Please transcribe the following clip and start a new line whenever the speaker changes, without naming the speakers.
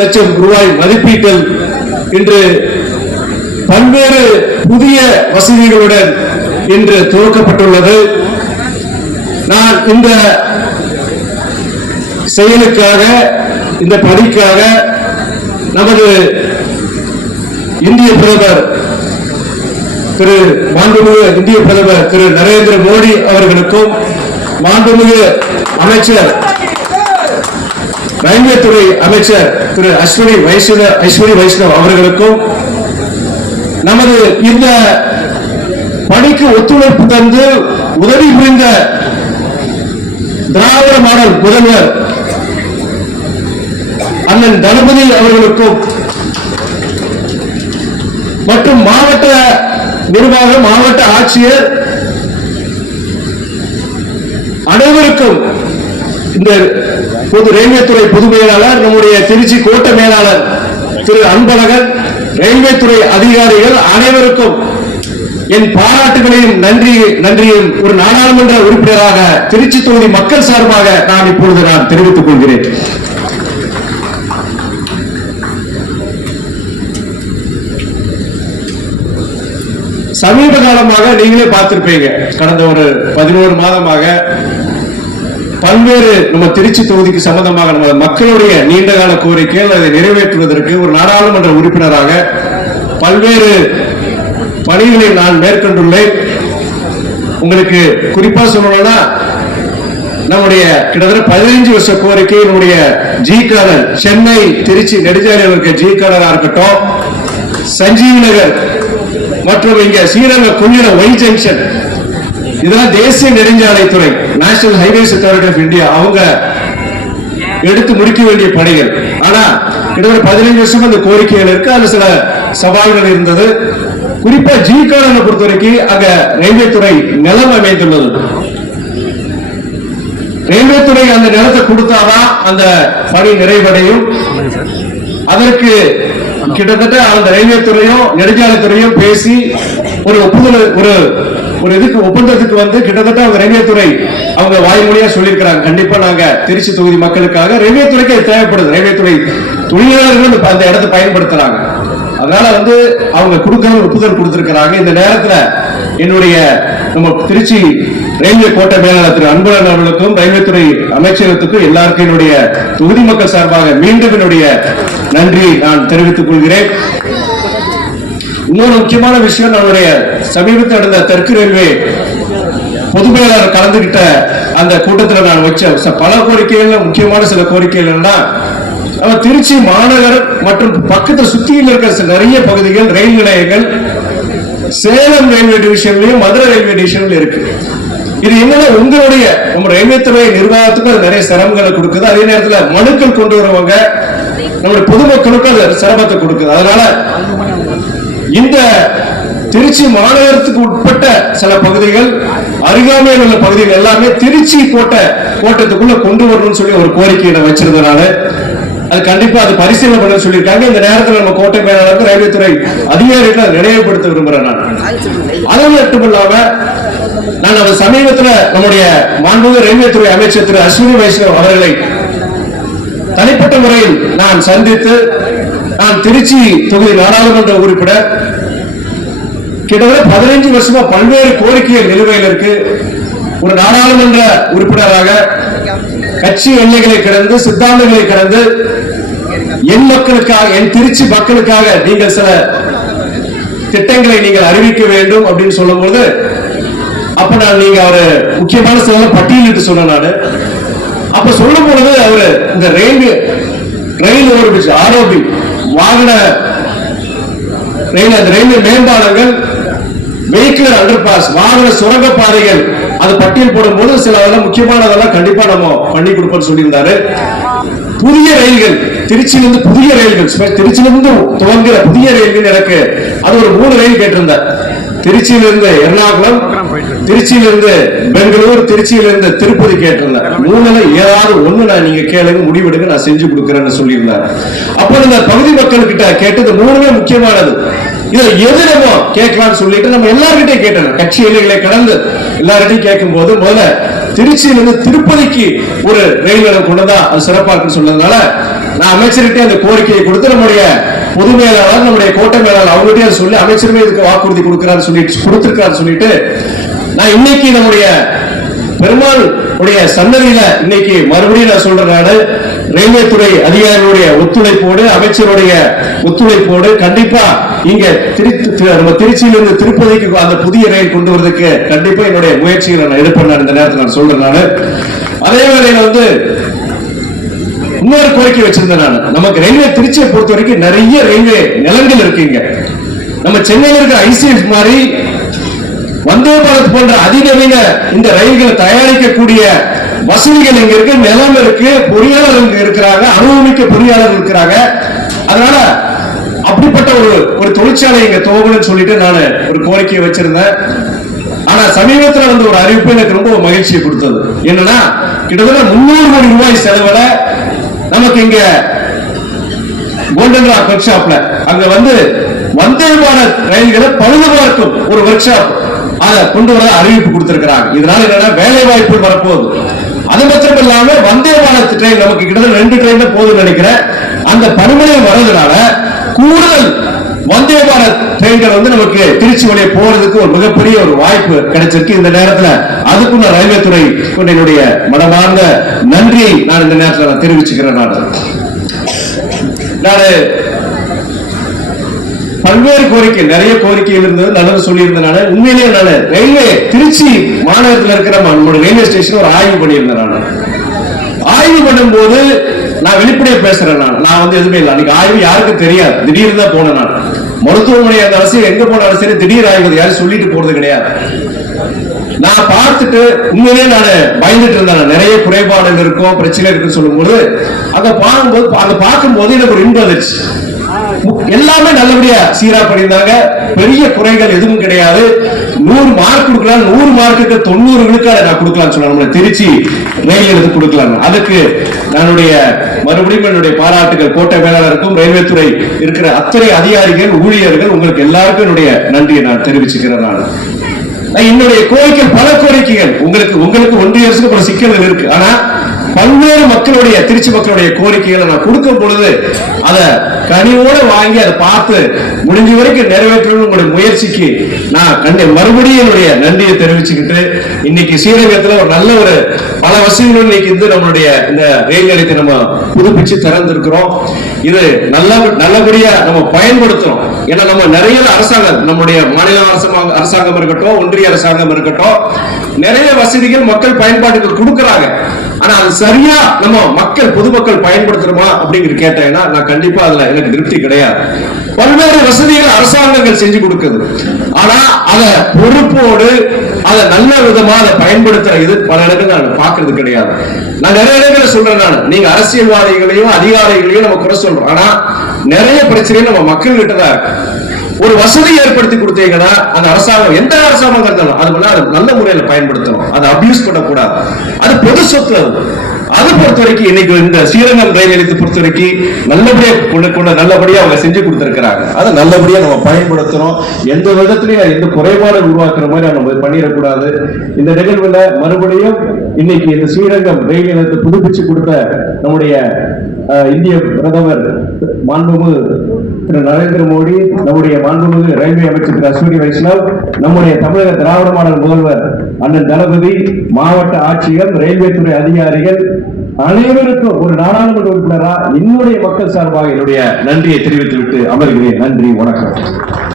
லட்சம் ரூபாய் மதிப்பீட்டில் இன்று பல்வேறு புதிய வசதிகளுடன் இன்று துவக்கப்பட்டுள்ளது. நான் இந்த செயலுக்காக இந்த பணிக்காக நமது இந்திய பிரதமர் திரு மாண்புமிகு இந்திய பிரதமர் திரு நரேந்திர மோடி அவர்களுக்கும் மாண்புமிகு அமைச்சர் ரயில்வே துறை அமைச்சர் திரு அஸ்வினி வைஷ்ணவ ஐஸ்வரி வைஷ்ணவ் அவர்களுக்கும் நமது இந்த பணிக்கு ஒத்துழைப்பு தந்து உதவி புரிந்த திராவிட மாடல் முதல்வர் அண்ணன் தளபதி அவர்களுக்கும் மற்றும் மாவட்ட நிர்வாகம் மாவட்ட ஆட்சியர் அனைவருக்கும் இந்த பொது ரயில்வே துறை பொது மேலாளர் நம்முடைய திருச்சி கோட்ட மேலாளர் திரு அன்பழகன் ரயில்வே துறை அதிகாரிகள் அனைவருக்கும் என் பாராட்டுகளையும் நன்றி நன்றியும் ஒரு நாடாளுமன்ற உறுப்பினராக திருச்சி தொகுதி மக்கள் சார்பாக நான் இப்பொழுது நான் தெரிவித்துக் கொள்கிறேன். சமீப காலமாக நீங்களே பார்த்திருப்பீங்க. கடந்த ஒரு பதினோரு மாதமாக பல்வேறு நம்ம திருச்சி தொகுதிக்கு சம்பந்தமாக நம்ம மக்களுடைய நீண்டகால கோரிக்கைகள் அதை நிறைவேற்றுவதற்கு ஒரு நாடாளுமன்ற உறுப்பினராக பல்வேறு பணிகளை நான் மேற்கொண்டுள்ளேன். உங்களுக்கு குறிப்பா சொல்லணும்னா நம்முடைய கிட்டத்தட்ட பதினைஞ்சு வருஷ கோரிக்கை நம்முடைய ஜி கார்டன் சென்னை திருச்சி நெடுஞ்சாலையில் இருக்க ஜி கார்டனா இருக்கட்டும். சஞ்சீவி நகர் மற்றும் இங்க ஸ்ரீரங்க கொள்ளிடம் ஒய் ஜங்ஷன் இதெல்லாம் தேசிய நெடுஞ்சாலைத்துறை national highways authority of India அவங்க எடுத்து முடிக்க வேண்டிய பணிகள். ஆனா கிட்டத்தட்ட பதினைஞ்சு வருஷம் அந்த கோரிக்கைகள் இருக்கு. அதுல சில சவால்கள் இருந்தது. குறிப்பா ஜி காலனை பொறுத்த வரைக்கும் அங்க ரயில்வே துறை நிலம் அமைந்துள்ளது. ரயில்வே துறை அந்த நிலத்தை கொடுத்தாதான் அந்த பணி நிறைவடையும். அதற்கு கிட்டத்தட்ட அந்த ரயில்வே துறையும் நெடுஞ்சாலைத்துறையும் பேசி ஒரு ஒப்புதல் ஒரு ஒரு இதுக்கு ஒப்பந்தத்துக்கு வந்து கிட்டத்தட்ட அவங்க ரயில்வே துறை அவங்க வாய்மொழியா சொல்லியிருக்கிறாங்க. கண்டிப்பா நாங்க திருச்சி தொகுதி மக்களுக்காக ரயில்வே துறைக்கு தேவைப்படுது. ரயில்வே துறை தொழிலாளர்கள் அந்த- இடத்தை பயன்படுத்துறாங்க. அதனால வந்து அவங்க கொடுக்கற ஒப்புதல் கொடுத்திருக்கிறாங்க. இந்த நேரத்துல என்னுடைய நம்ம திருச்சி ரயில்வே கோட்டை மேலாளர் திரு அன்பழகன் அவர்களுக்கும் ரயில்வே துறை அமைச்சகத்துக்கும் எல்லாருக்கும் என்னுடைய தொகுதி மக்கள் சார்பாக மீண்டும் என்னுடைய நன்றி நான் தெரிவித்துக் கொள்கிறேன். இன்னொரு முக்கியமான விஷயம் நம்முடைய சமீபத்தில் நடந்த தெற்கு ரயில்வே பொதுமையாளர் கலந்துகிட்ட அந்த கூட்டத்தில் நான் வச்ச பல கோரிக்கைகள்ல முக்கியமான சில கோரிக்கைகள் என்னன்னா நம்ம திருச்சி மாநகர் மற்றும் பக்கத்தில் சுத்தியில் இருக்கிற நிறைய பகுதிகள் ரயில் நிலையங்கள் சேலம் ரயில்வே டிவிஷன்லயும் மதுரை ரயில்வே டிவிஷன்ல இருக்கு. இது என்னன்னா உங்களுடைய நம்ம ரயில்வே துறை நிர்வாகத்துக்கும் அது நிறைய சிரமங்களை கொடுக்குது. அதே நேரத்துல மனுக்கள் கொண்டு வருவாங்க. நம்ம பொதுமக்களுக்கும் அது சிரமத்தை கொடுக்குது. அதனால இந்த திருச்சி மாநகரத்துக்கு உட்பட்ட சில பகுதிகள் அருகாமையில் உள்ள பகுதிகள் எல்லாமே திருச்சி கோட்டை கோட்டத்துக்குள்ள கொண்டு வரணும்னு சொல்லி ஒரு கோரிக்கையை வச்சிருந்தனால வச்சிருந்தேன் நானு அது கண்டிப்பா அது பரிசீலனை பண்ண சொல்லியிருக்காங்க. இந்த நேரத்தில் நம்ம கோட்டை மேலாளருக்கு ரயில்வே துறை அதிகாரிகளை அதை நினைவுபடுத்த விரும்புறேன் நான். அது மட்டும் இல்லாம நான் நம்ம சமீபத்துல நம்முடைய மாண்புமிகு ரயில்வே துறை அமைச்சர் திரு அஸ்வினி வைஷ்ணவ் அவர்களை தனிப்பட்ட முறையில் நான் சந்தித்து நான் திருச்சி தொகுதி நாடாளுமன்ற உறுப்பினர். கிட்டத்தட்ட பதினைஞ்சு வருஷமா பல்வேறு கோரிக்கைகள் நிலுவையில் இருக்கு. ஒரு நாடாளுமன்ற உறுப்பினராக கட்சி எல்லைகளை கடந்து சித்தாந்தங்களை கடந்து என் மக்களுக்காக என் திருச்சி மக்களுக்காக நீங்கள் சில திட்டங்களை நீங்கள் அறிவிக்க வேண்டும் அப்படின்னு சொல்லும்போது அப்ப நான் நீங்க அவரு முக்கியமான சில பட்டியலிட்டு சொன்னேன் நானு. அப்ப சொல்லும் பொழுது அவரு இந்த ரயில்வே ரயில் ஓவர் ஆரோபி வாகன ரயில் ரயில்வே மேம்பாலங்கள் வெஹிக்கிள் அண்டர் பாஸ் வாகன சுரங்க பாதைகள் அது பட்டியல் போடும் போது சில அதெல்லாம் முக்கியமானதெல்லாம் கண்டிப்பா நம்ம பண்ணி கொடுப்போம்னு சொல்லியிருந்தாரு. புதிய ரயில்கள். திருச்சியிலிருந்து புதிய ரயில்கள். திருச்சியிலிருந்து துவங்குற புதிய ரயில்கள் எனக்கு. அது ஒரு மூணு ரயில் கேட்டிருந்தேன் திருச்சியிலிருந்து எர்ணாகுளம் திருச்சியிலிருந்து பெங்களூர் திருச்சியிலிருந்து திருப்பதி கேட்டிருந்தேன் மூணுல ஏதாவது ஒண்ணு நான் நீங்க கேளுங்க முடிவெடுங்க நான் செஞ்சு கொடுக்குறேன்னு சொல்லியிருந்தார். அப்ப இந்த பகுதி மக்கள் கிட்ட கேட்டது மூணுமே முக்கியமானது. இதுல எது நம்ம கேட்கலாம்னு சொல்லிட்டு நம்ம எல்லார்கிட்டையும் கேட்டோம் கட்சி எல்லைகளை கடந்து எல்லார்கிட்டையும் கேட்கும் போது முதல்ல திருச்சியிலிருந்து திருப்பதிக்கு ஒரு ரயில் நிலையம் கொண்டதா அது சிறப்பா இருக்குன்னு சொன்னதுனால நான் அமைச்சர்கிட்டே அந்த கோரிக்கையை கொடுத்து நம்முடைய பொது மேலாளர் நம்முடைய கோட்டை மேலாளர் அவங்ககிட்டயே அதை சொல்லி அமைச்சருமே இதுக்கு வாக்குறுதி கொடுக்கிறாரு சொல்லிட்டு கொடுத்திருக்காரு சொல்லிட்டு நான் இன்னைக்கு நம்முடைய பெருமாள் உடைய சன்னதியில இன்னைக்கு மறுபடியும் நான் சொல்றேன் நாடு ரயில்வேத்துறை அதிகாரிகளுடைய ஒத்துழைப்போடு அமைச்சருடைய ஒத்துழைப்போடு கண்டிப்பா இங்க திரு- நம்ம திருச்சியிலிருந்து திருப்பதிக்கு அந்த புதிய ரயில் கொண்டு வரதுக்கு கண்டிப்பா என்னுடைய முயற்சிகளை நான் எடுப்பேன் இந்த நேரத்தில் நான் சொல்றேன் நானு. அதே வேளையில வந்து இன்னொரு கோரிக்கை வச்சிருந்தேன் நான். நமக்கு ரயில்வே திருச்சியை பொறுத்த வரைக்கும் நிறைய ரயில்வே நிலங்கள் இருக்குங்க. நம்ம சென்னையில் இருக்க ஐசிஎஃப் மாதிரி வந்தே பாரத் போன்ற அதிநவீன இந்த ரயில்களை தயாரிக்கக்கூடிய வசதிகள் இங்க இருக்கு நிலம் இருக்கு பொறியாளர் இங்க இருக்கிறாங்க அனுபவமிக்க பொறியாளர் இருக்கிறாங்க. அதனால அப்படிப்பட்ட ஒரு ஒரு தொழிற்சாலை இங்க துவங்கணும்னு சொல்லிட்டு நான் ஒரு கோரிக்கையை வச்சிருந்தேன். ஆனா சமீபத்துல வந்து ஒரு அறிவிப்பு எனக்கு ரொம்ப மகிழ்ச்சியை கொடுத்தது. என்னன்னா கிட்டத்தட்ட முன்னூறு கோடி ரூபாய் செலவுல நமக்கு இங்க கோல்டன் ராக் ஒர்க் ஷாப்ல அங்க வந்து வந்தே பாரத் ரயில்களை பழுது பார்க்கும் ஒரு ஒர்க் ஷாப் அதை கொண்டு வர அறிவிப்பு கொடுத்திருக்கிறாங்க. இதனால என்னன்னா வேலை வாய்ப்பு வரப்போகுது. அது மட்டும் இல்லாம வந்தே பாரத் ட்ரெயின் நமக்கு கிட்டத்தட்ட ரெண்டு ட்ரெயின் தான் போகுதுன்னு நினைக்கிறேன். அந்த பருமனையும் வர்றதுனால கூடுதல் வந்தே பாரத் ட்ரெயின்கள் வந்து நமக்கு திருச்சி வழியை போறதுக்கு ஒரு மிகப்பெரிய ஒரு வாய்ப்பு கிடைச்சிருக்கு இந்த நேரத்துல. அதுக்கும் நான் ரயில்வே துறை கொண்ட என்னுடைய மனமார்ந்த நன்றியை நான் இந்த நேரத்துல நான் தெரிவிச்சுக்கிறேன் நான். நானு பல்வேறு கோரிக்கை நிறைய கோரிக்கைகள் இருந்தது நல்லது சொல்லியிருந்தனால உண்மையிலேயே நான் ரயில்வே திருச்சி மாநகரத்தில் இருக்கிற நம்மளோட ரயில்வே ஸ்டேஷன் ஒரு ஆய்வு பண்ணியிருந்தேன் நான். ஆய்வு பண்ணும்போது நான் வெளிப்படையா பேசுறேன் நான். நான் வந்து எதுவுமே இல்லை. அன்னைக்கு ஆய்வு யாருக்கும் தெரியாது. திடீர்னு தான் போனேன் நான். மருத்துவமனை அந்த அரசு எங்க போனாலும் சரி திடீர் ஆய்வு யாரும் சொல்லிட்டு போறது கிடையாது. நான் பார்த்துட்டு உண்மையிலேயே நான் பயந்துட்டு இருந்தேன் நிறைய குறைபாடுகள் இருக்கும் பிரச்சனை இருக்குன்னு சொல்லும்போது அங்க பார்க்கும்போது அங்க பார்க்கும்போது எனக்கு ஒரு இன்பம் எல்லாமே நல்லபடியா சீரா பண்ணியிருந்தாங்க. பெரிய குறைகள் எதுவும் கிடையாது. நூறு மார்க் கொடுக்கலாம். நூறு மார்க்குக்கு தொண்ணூறு விழுக்காடு நான் கொடுக்கலாம்னு சொன்னேன் திருச்சி ரயில் எடுத்து கொடுக்கலாம் அதுக்கு என்னுடைய மறுபடியும் என்னுடைய பாராட்டுகள் கோட்டை மேலாளருக்கும் ரயில்வே துறை இருக்கிற அத்தனை அதிகாரிகள் ஊழியர்கள் உங்களுக்கு எல்லாருக்கும் என்னுடைய நன்றியை நான் தெரிவிச்சுக்கிறேன் நான். நான் என்னுடைய கோரிக்கை பல கோரிக்கைகள். உங்களுக்கு உங்களுக்கு ஒன்றிய அரசுக்கு பல சிக்கல்கள் இருக்கு. ஆனா பல்வேறு மக்களுடைய திருச்சி மக்களுடைய கோரிக்கைகளை நான் கொடுக்கும் பொழுது அதை கனிவோட வாங்கி அதை பார்த்து முடிஞ்ச வரைக்கும் நிறைவேற்றணும் உங்களுடைய முயற்சிக்கு நான் கண்டி மறுபடியும் என்னுடைய நன்றியை தெரிவிச்சுக்கிட்டு இன்னைக்கு ஸ்ரீரங்கத்துல ஒரு நல்ல ஒரு பல வசதிகளும் இன்னைக்கு வந்து நம்மளுடைய இந்த ரயில் நிலையத்தை நம்ம புதுப்பிச்சு திறந்திருக்கிறோம். இது நல்ல நல்லபடியா நம்ம பயன்படுத்துறோம். ஏன்னா நம்ம நிறைய அரசாங்கம் நம்முடைய மாநில அரசாங்கம் அரசாங்கம் இருக்கட்டும் ஒன்றிய அரசாங்கம் இருக்கட்டும் நிறைய வசதிகள் மக்கள் பயன்பாட்டுக்கு கொடுக்கறாங்க. ஆனா அது சரியா நம்ம மக்கள் பொதுமக்கள் பயன்படுத்துறோமா அப்படிங்கிற கேட்டேன்னா நான் கண்டிப்பா அதுல எனக்கு திருப்தி கிடையாது. பல்வேறு வசதிகள் அரசாங்கங்கள் செஞ்சு கொடுக்குது. ஆனா அத பொறுப்போடு அதை நல்ல விதமா அதை பயன்படுத்துற இது பல இடங்கள் நான் பாக்குறது கிடையாது. நான் நிறைய இடங்களை சொல்றேன் நான். நீங்க அரசியல்வாதிகளையும் அதிகாரிகளையும் நம்ம குறை சொல்றோம். ஆனா நிறைய பிரச்சனையும் நம்ம மக்கள் கிட்ட தான் இருக்கு. ஒரு வசதி ஏற்படுத்தி கொடுத்தீங்கன்னா அந்த அரசாங்கம் எந்த அரசாங்கம் இருந்தாலும் அது அது நல்ல முறையில பயன்படுத்தணும். அதை அபியூஸ் பண்ணக்கூடாது. அது பொது சொத்து அதை பொறுத்த வரைக்கும் இன்னைக்கு இந்த ஸ்ரீரங்கம் ரயில் நிலையத்தை பொறுத்த வரைக்கும் நல்லபடியா கொண்டு கொண்டு நல்லபடியா அவங்க செஞ்சு கொடுத்துருக்கிறாங்க. அதை நல்லபடியா நம்ம பயன்படுத்துறோம் எந்த விதத்திலையும் எந்த குறைபாடு உருவாக்குற மாதிரி நம்ம பண்ணிடக்கூடாது. இந்த நிகழ்வுல மறுபடியும் இன்னைக்கு இந்த ஸ்ரீரங்கம் ரயில் நிலையத்தை புதுப்பிச்சு கொடுத்த நம்முடைய இந்திய பிரதமர் மாண்புமிகு திரு நரேந்திர மோடி நம்முடைய மாண்புமிகு ரயில்வே அமைச்சர் திரு அஸ்வினி வைஷ்ணவ் நம்முடைய தமிழக திராவிட மாடல் முதல்வர் அண்ணன் தளபதி மாவட்ட ஆட்சியர் ரயில்வே துறை அதிகாரிகள் அனைவருக்கும் ஒரு நாடாளுமன்ற உறுப்பினரா என்னுடைய மக்கள் சார்பாக என்னுடைய நன்றியை தெரிவித்துவிட்டு அமர்கிறேன். நன்றி வணக்கம்.